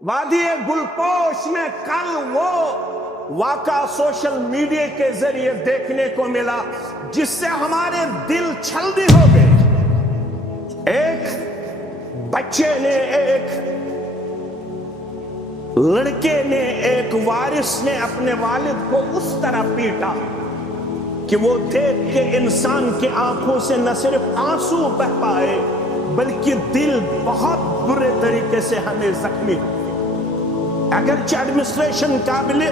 وادی گلپوش میں کل وہ واقعہ سوشل میڈیا کے ذریعے دیکھنے کو ملا جس سے ہمارے دل چھلنی ہو گئے۔ ایک بچے نے، ایک لڑکے نے، ایک وارث نے اپنے والد کو اس طرح پیٹا کہ وہ دیکھ کے انسان کی آنکھوں سے نہ صرف آنسو بہ پائے بلکہ دل بہت برے طریقے سے ہمیں زخمی ہو۔ اگرچہ ایڈمنسٹریشن قابل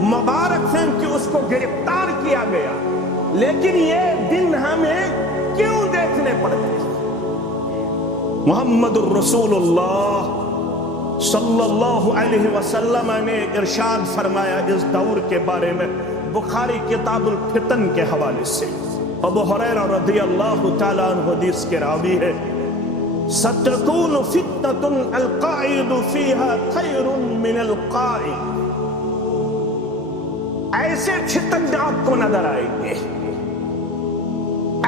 مبارک ہے کہ اس کو گرفتار کیا گیا، لیکن یہ دن ہمیں کیوں دیکھنے پڑتے ہیں؟ محمد الرسول اللہ صلی اللہ علیہ وسلم نے ارشاد فرمایا اس دور کے بارے میں، بخاری کتاب الفتن کے حوالے سے، ابو ہریرہ رضی اللہ تعالیٰ عنہ حدیث کے راوی ہے، ستکون فتنۃ القاعد فیہا خیر من القائم۔ ایسے فتن آپ کو نظر آئیں گے،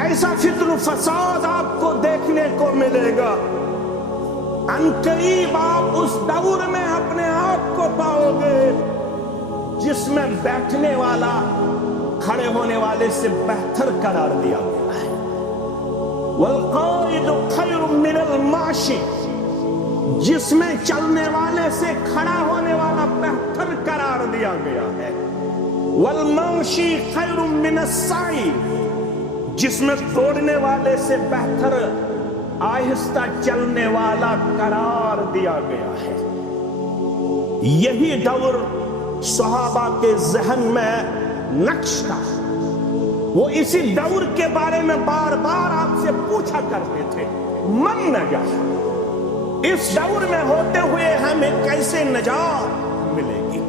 ایسا فتن و فساد آپ کو دیکھنے کو ملے گا، ان قریب آپ اس دور میں اپنے آپ کو پاؤ گے جس میں بیٹھنے والا کھڑے ہونے والے سے بہتر قرار دیا گیا ہے۔ والقائد خیر من الماشی، جس میں چلنے والے سے کھڑا ہونے والا بہتر قرار دیا گیا ہے۔ والماشی خیر من السعی، جس میں دوڑنے والے سے بہتر آہستہ چلنے والا قرار دیا گیا ہے۔ یہی دور صحابہ کے ذہن میں نقش تھا، وہ اسی دور کے بارے میں بار بار آپ سے پوچھا کرتے تھے، من نجاح، اس دور میں ہوتے ہوئے ہمیں کیسے نجات ملے گی،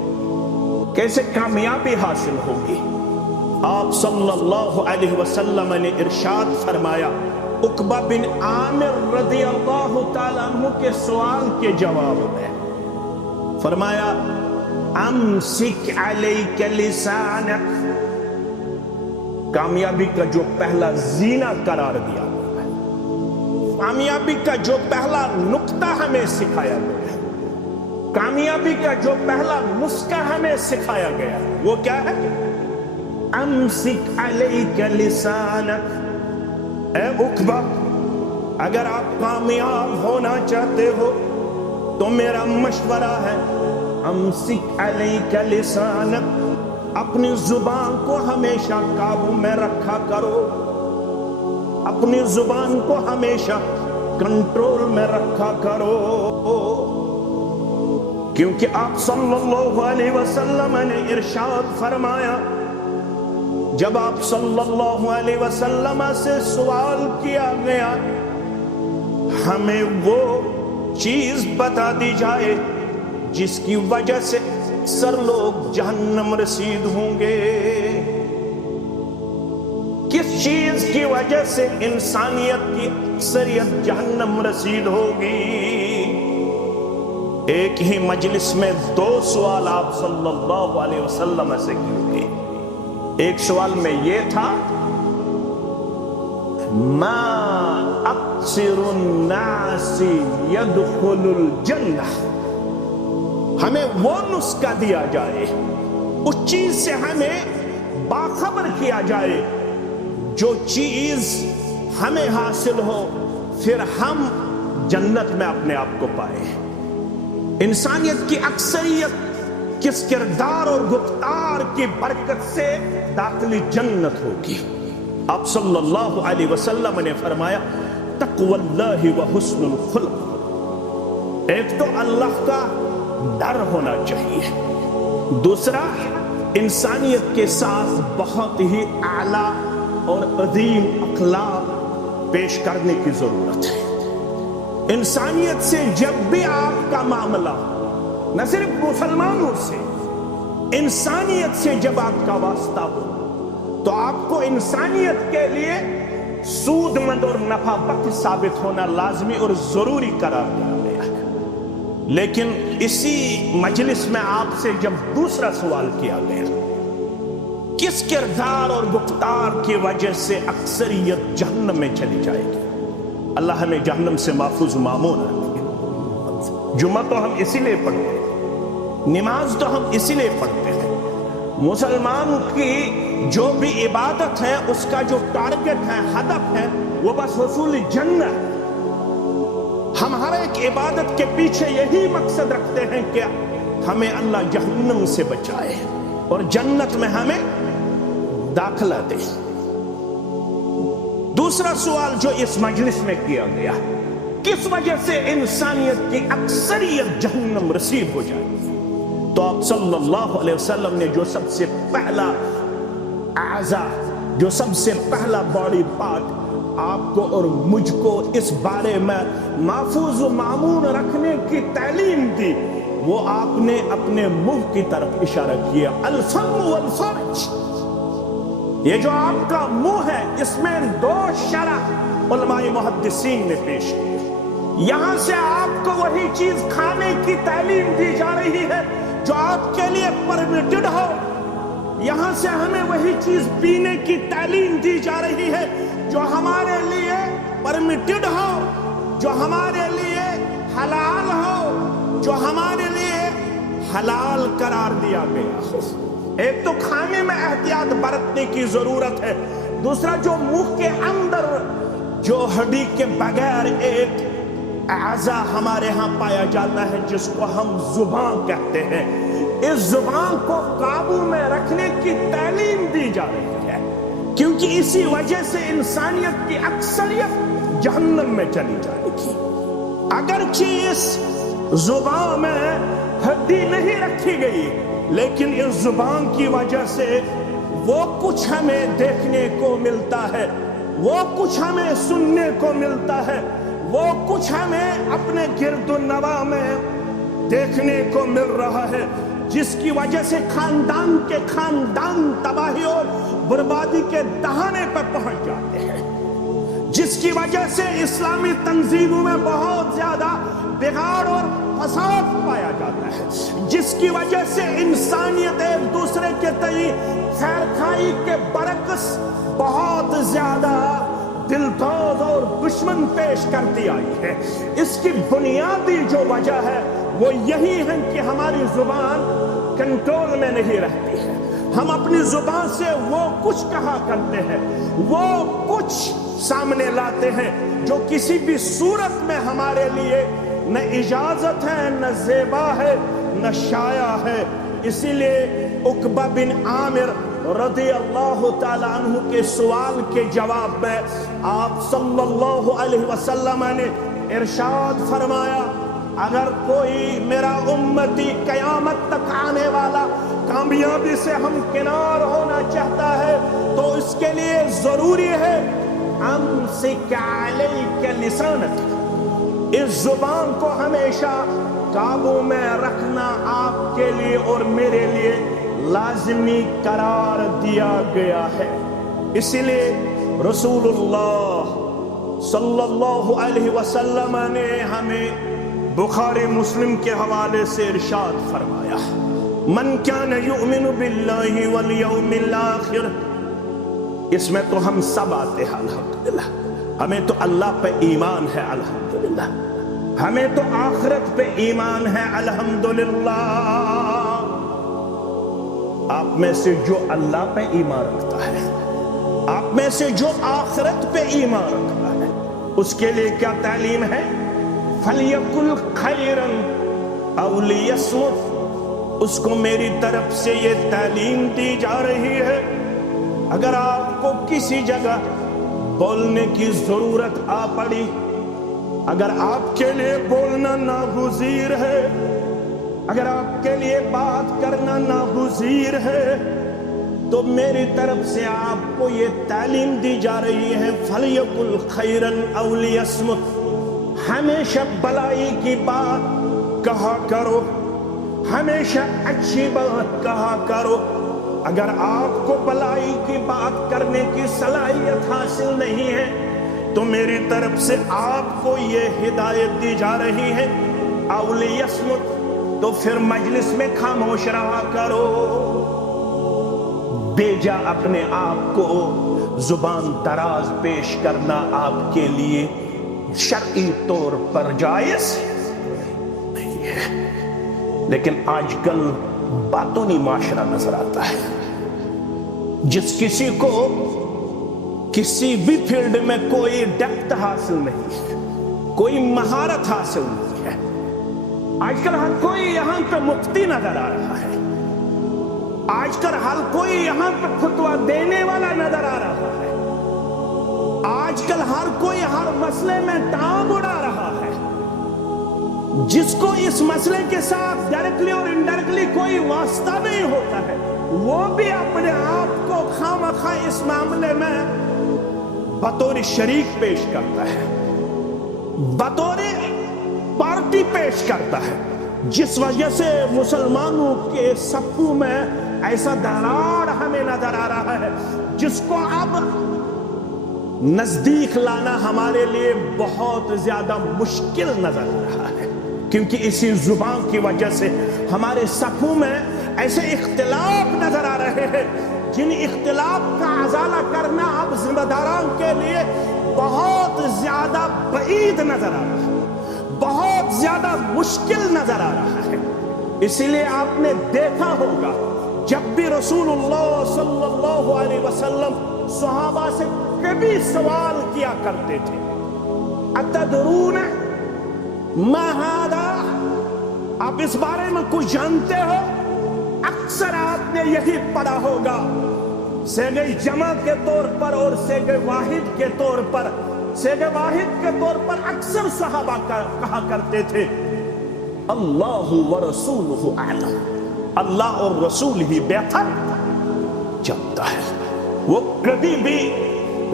کیسے کامیابی حاصل ہوگی؟ آپ صلی اللہ علیہ وسلم نے ارشاد فرمایا، عقبہ بن عامر رضی اللہ تعالیٰ عنہ کے سوال کے جواب میں فرمایا، امسک علیک لسانک، کامیابی کا جو پہلا زینہ قرار دیا گیا ہے، کامیابی کا جو پہلا نقطہ ہمیں سکھایا گیا ہے، کامیابی کا جو پہلا نسخہ ہمیں سکھایا گیا ہے، وہ کیا ہے؟ امسک علیک لسانک۔ اے عقبہ، اگر آپ کامیاب ہونا چاہتے ہو تو میرا مشورہ ہے، امسک علیک لسانک، اپنی زبان کو ہمیشہ قابو میں رکھا کرو، اپنی زبان کو ہمیشہ کنٹرول میں رکھا کرو، کیونکہ آپ صلی اللہ علیہ وسلم نے ارشاد فرمایا، جب آپ صلی اللہ علیہ وسلم سے سوال کیا گیا ہمیں وہ چیز بتا دی جائے جس کی وجہ سے اکثر لوگ جہنم رسید ہوں گے، کس چیز کی وجہ سے انسانیت کی اکثریت جہنم رسید ہوگی؟ ایک ہی مجلس میں دو سوال آپ صلی اللہ علیہ وسلم سے کیے گئے۔ ایک سوال میں یہ تھا، ما اکثر الناس يدخل الجنہ، ہمیں وہ نسخہ دیا جائے، اس چیز سے ہمیں باخبر کیا جائے جو چیز ہمیں حاصل ہو پھر ہم جنت میں اپنے آپ کو پائے۔ انسانیت کی اکثریت کس کردار اور گفتار کی برکت سے داخلی جنت ہوگی؟ آپ صلی اللہ علیہ وسلم نے فرمایا، تقوی اللہ و حسن الخلق، ایک تو اللہ کا ڈر ہونا چاہیے، دوسرا انسانیت کے ساتھ بہت ہی اعلیٰ اور عظیم اخلاق پیش کرنے کی ضرورت ہے۔ انسانیت سے جب بھی آپ کا معاملہ، نہ صرف مسلمانوں سے، انسانیت سے جب آپ کا واسطہ ہو تو آپ کو انسانیت کے لیے سود مند اور نفع بخش ثابت ہونا لازمی اور ضروری قرار دیا گیا ہے۔ لیکن اسی مجلس میں آپ سے جب دوسرا سوال کیا گیا، کس کردار اور گفتار کی وجہ سے اکثریت جہنم میں چلی جائے گی؟ اللہ ہمیں جہنم سے محفوظ و مامون رکھے۔ جمعہ تو ہم اسی لیے پڑھتے ہیں، نماز تو ہم اسی لیے پڑھتے ہیں۔ مسلمان کی جو بھی عبادت ہے اس کا جو ٹارگٹ ہے، ہدف ہے، وہ بس حصول جنت۔ ہم ہر ایک عبادت کے پیچھے یہی مقصد رکھتے ہیں کہ ہمیں اللہ جہنم سے بچائے اور جنت میں ہمیں داخلہ دے۔ دوسرا سوال جو اس مجلس میں کیا گیا، کس وجہ سے انسانیت کی اکثریت جہنم رسیب ہو جائے؟ تو آپ صلی اللہ علیہ وسلم نے جو سب سے پہلا اعضاء، جو سب سے پہلا باڈی پارٹ آپ کو اور مجھ کو اس بارے میں محفوظ و معمون رکھنے کی تعلیم دی، وہ آپ نے اپنے منہ کی طرف اشارہ کیا، الفم والفرج۔ یہ جو آپ کا منہ ہے، اس میں 2 شرح علماء محدثین نے پیش کی۔ یہاں سے آپ کو وہی چیز کھانے کی تعلیم دی جا رہی ہے جو آپ کے لیے پرمیٹڈ ہو، یہاں سے ہمیں وہی چیز پینے کی تعلیم دی جا رہی ہے جو ہمارے لیے پرمیٹڈ ہو، جو ہمارے لیے حلال ہو، جو ہمارے لیے حلال قرار دیا گیا ہو۔ ایک تو کھانے میں احتیاط برتنے کی ضرورت ہے، دوسرا جو منہ کے اندر جو ہڈی کے بغیر ایک اعضا ہمارے ہاں پایا جاتا ہے جس کو ہم زبان کہتے ہیں، اس زبان کو قابو میں رکھنے کی تعلیم دی جا رہی ہے، کیونکہ اسی وجہ سے انسانیت کی اکثریت جہنم میں چلی جائے گی۔ اگرچہ اس زبان میں ہڈی نہیں رکھی گئی، لیکن اس زبان کی وجہ سے وہ کچھ ہمیں دیکھنے کو ملتا ہے، وہ کچھ ہمیں سننے کو ملتا ہے، وہ کچھ ہمیں اپنے گرد و نواح میں دیکھنے کو مل رہا ہے، جس کی وجہ سے خاندان کے خاندان تباہی اور بربادی کے دہانے پر پہنچ جاتے ہیں، جس کی وجہ سے اسلامی تنظیموں میں بہت زیادہ بگاڑ اور فساد پایا جاتا ہے، جس کی وجہ سے انسانیت ایک دوسرے کے تئیں خیر خواہی کے برعکس بہت زیادہ دلدوز اور دشمن پیش کرتی آئی ہے۔ اس کی بنیادی جو وجہ ہے وہ یہی ہے کہ ہماری زبان کنٹرول میں نہیں رہتی ہے۔ ہم اپنی زبان سے وہ کچھ کہا کرتے ہیں، وہ کچھ سامنے لاتے ہیں جو کسی بھی صورت میں ہمارے لیے نہ اجازت ہے، نہ زیبا ہے، نہ شایع ہے۔ اسی لیے عقبہ بن عامر رضی اللہ تعالیٰ عنہ کے سوال کے جواب میں آپ صلی اللہ علیہ وسلم نے ارشاد فرمایا، اگر کوئی میرا امتی قیامت تک آنے والا کامیابی سے ہمکنار ہونا چاہتا ہے تو اس کے لیے ضروری ہے امسک علیک لسانک، اس زبان کو ہمیشہ قابو میں رکھنا آپ کے لیے اور میرے لیے لازمی قرار دیا گیا ہے۔ اسی لیے رسول اللہ صلی اللہ علیہ وسلم نے ہمیں بخاری مسلم کے حوالے سے ارشاد فرمایا، من کان یؤمن باللہ والیوم الآخر۔ اس میں تو ہم سب آتے ہیں الحمدللہ، ہمیں تو اللہ پہ ایمان ہے الحمدللہ، ہمیں تو آخرت پہ ایمان ہے الحمدللہ۔ آپ میں سے جو اللہ پہ ایمان رکھتا ہے، آپ میں سے جو آخرت پہ ایمان رکھتا ہے، اس کے لیے کیا تعلیم ہے؟ فَلْيَقُلْ خَيْرًا أَوْ لِيَصْمُتْ۔ اس کو میری طرف سے یہ تعلیم دی جا رہی ہے، اگر آپ کو کسی جگہ بولنے کی ضرورت آ پڑی، اگر آپ کے لیے بولنا ناگزیر ہے، اگر آپ کے لیے بات کرنا ناگزیر ہے، تو میری طرف سے آپ کو یہ تعلیم دی جا رہی ہے، فَلْيَقُلْ خَيْرًا أَوْ لِيَصْمُتْ۔ ہمیشہ بلائی کی بات کہا کرو، ہمیشہ اچھی بات کہا کرو۔ اگر آپ کو بلائی کی بات کرنے کی صلاحیت حاصل نہیں ہے تو میری طرف سے آپ کو یہ ہدایت دی جا رہی ہے، أَوْ لِيَصْمُتْ، تو پھر مجلس میں خاموش رہا کرو۔ بیجا اپنے آپ کو زبان دراز پیش کرنا آپ کے لیے شرعی طور پر جائز نہیں۔ ہیں، لیکن آج کل باطنی معاشرہ نظر آتا ہے۔ جس کسی کو کسی بھی فیلڈ میں کوئی ڈیپتھ حاصل نہیں ہے، کوئی مہارت حاصل نہیں ہے، آج کل ہر کوئی یہاں پہ مفتی نظر آ رہا ہے، آج کل ہر کوئی یہاں پہ فتویٰ دینے والا نظر آ رہا ہے، آج کل ہر کوئی ہر مسئلے میں ٹانگ اڑا رہا ہے۔ جس کو اس مسئلے کے ساتھ ڈائریکٹلی اور انڈائریکٹلی کوئی واسطہ نہیں ہوتا ہے، وہ بھی اپنے آپ کو خواہ اس معاملے میں بطور شریک پیش کرتا ہے، بطور پارٹی پیش کرتا ہے، جس وجہ سے مسلمانوں کے صفوں میں ایسا دراڑ ہمیں نظر آ رہا ہے جس کو اب نزدیک لانا ہمارے لیے بہت زیادہ مشکل نظر آ رہا ہے، کیونکہ اسی زبان کی وجہ سے ہمارے صفوں میں ایسے اختلاف نظر آ رہے ہیں جن اختلاف کا ازالہ کرنا اب ذمہ داران کے لیے بہت زیادہ بعید نظر آ رہا ہے، بہت زیادہ مشکل نظر آ رہا ہے۔ اسی لیے آپ نے دیکھا ہوگا جب بھی رسول اللہ صلی اللہ علیہ وسلم صحابہ سے کبھی سوال کیا کرتے تھے، اتدرون ما ھذا، آپ اس بارے میں کچھ جانتے ہو؟ اکثر آپ نے یہی پڑھا ہوگا، صیغہ جمع کے طور پر اور صیغہ واحد کے طور پر۔ صیغہ واحد کے طور پر اکثر صحابہ کہا کرتے تھے اللہ ورسولہ اعلم، اللہ اور رسول ہی بہتر جانتا ہے۔ وہ کبھی بھی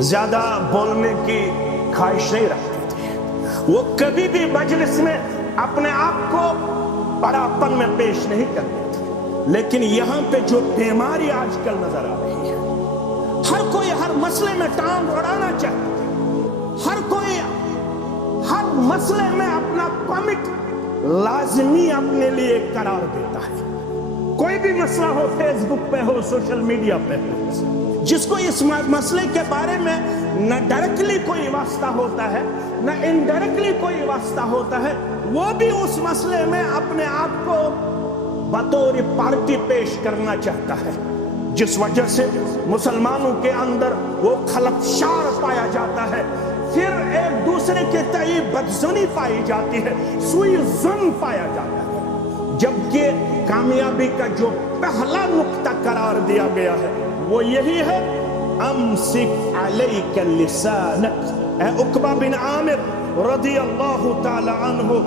زیادہ بولنے کی خواہش نہیں رکھتے تھے، وہ کبھی بھی مجلس میں اپنے آپ کو بڑاپن میں پیش نہیں کرتے تھے۔ لیکن یہاں پہ جو بیماری آج کل نظر آ رہی ہے، ہر کوئی ہر مسئلے میں ٹانگ اڑانا چاہتا ہے، ہر کوئی ہر مسئلے میں اپنا کمٹ لازمی اپنے لیے قرار دیتا ہے۔ کوئی بھی مسئلہ ہو، فیس بک پہ ہو، سوشل میڈیا پہ ہو، جس کو اس مسئلے کے بارے میں نہ ڈائریکٹلی کوئی واسطہ ہوتا ہے نہ انڈائریکٹلی کوئی واسطہ ہوتا ہے، وہ بھی اس مسئلے میں اپنے آپ کو بطور پارٹی پیش کرنا چاہتا ہے، جس وجہ سے مسلمانوں کے اندر وہ خلفشار پایا جاتا ہے، پھر ایک دوسرے کے تئیں بدظنی پائی جاتی ہے، سوء ظن پایا جاتا ہے، جبکہ کامیابی کا جو پہلا نقطہ قرار دیا گیا ہے وہ یہی ہے امسک علیک لسانک۔ اے عقبہ بن عامر رضی اللہ تعالی عنہ،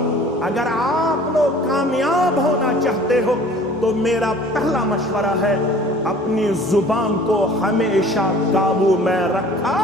اگر آپ لوگ کامیاب ہونا چاہتے ہو تو میرا پہلا مشورہ ہے اپنی زبان کو ہمیشہ قابو میں رکھا